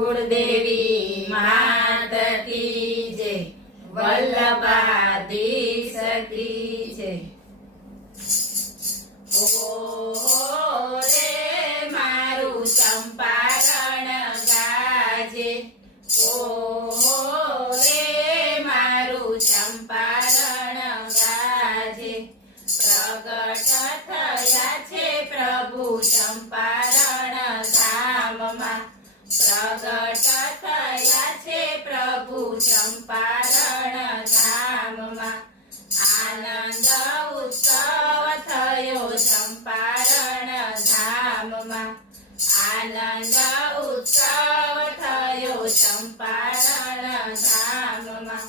कुलदेवी मात की जय, वल्लभाधीश की जय। ओ रे मारू चंपारण गाजे, ओ रे मारू चंपारण गाजे। प्रगट थया छे प्रभु चंपारण धाममां, प्रगट थया छे प्रभु चंपारण धाममां। आनंद उत्सव थयो चंपारण धाममां, आनंद उत्सव थयो चंपारण धाममां।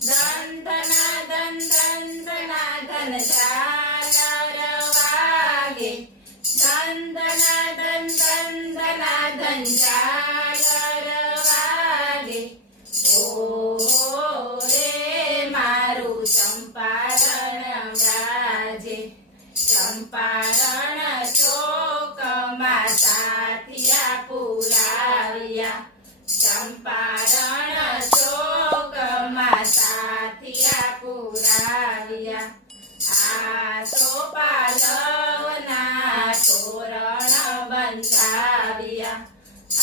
धन धनाधन धन धनाधन झालर वागे, धन धनाधन धन धनाधन झालर वागे। ओ रे मारू चंपारण गाजे, चंपारण चौकमां સાથિયા પુરાવ્યા, ચંપારણ ચોકમાં સાથિયા પુરાવ્યા। આસો પાલવના તોરણ બંધાવ્યા,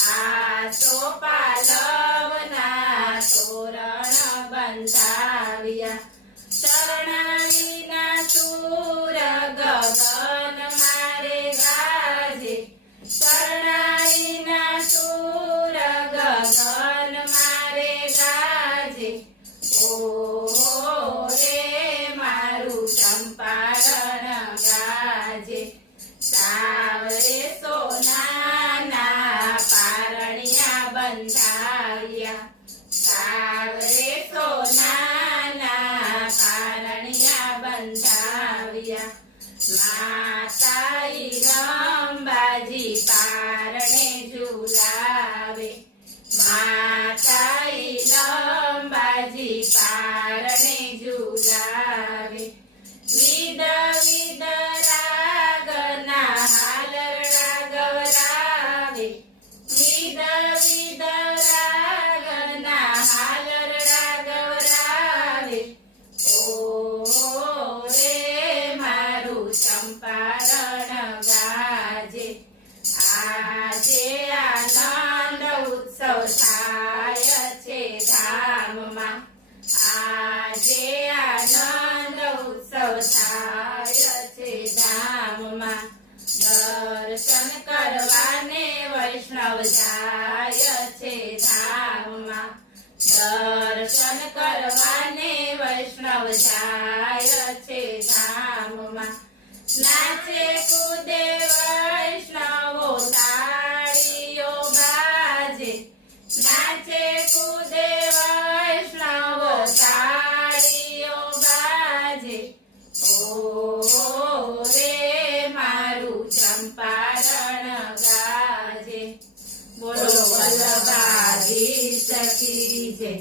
આસો પાલવના તોરણ બંધાવ્યા। શરણાઈના સૂર ગગન મારે ગાજે, શરણાઈના સૂર ગગન મારે ગાજે। ઓ રે મારું ચંપારણ ગાજે। સાવરે સોનાના પારણિયા બંધાવ્યા, સાવરે સોનાના પારણિયા બંધાવ્યા। માતાઈ રંબાજી પારણે ઝુલાવે, માતાઈ રંબાજી પારણે ઝુલાવે। વિધ વિધ રાગના હાલરડા ગવરાવે, વિધ વિધ રાગના હાલરડા ગવરાવે। ઓ રે મારું ચંપારણ ગાજે। આજે આનંદ ઉત્સવ થાય છે ધામમાં, આજે આનંદ ઉત્સવ થાય છે ધામમાં। દર્શન કરવાને વૈષ્ણવ જાય છે ધામમાં, દર્શન કરવાને વૈષ્ણવ જાય છે ધામમાં। નાચે કૂદે વૈષ્ણવો તાળીઓ બાજે, નાચે કૂદે વૈષ્ણવો તાળીઓ બાજે। ઓ રે મારું ચંપારણ ગાજે। બોલો વલ્લભાધીશ કી જય।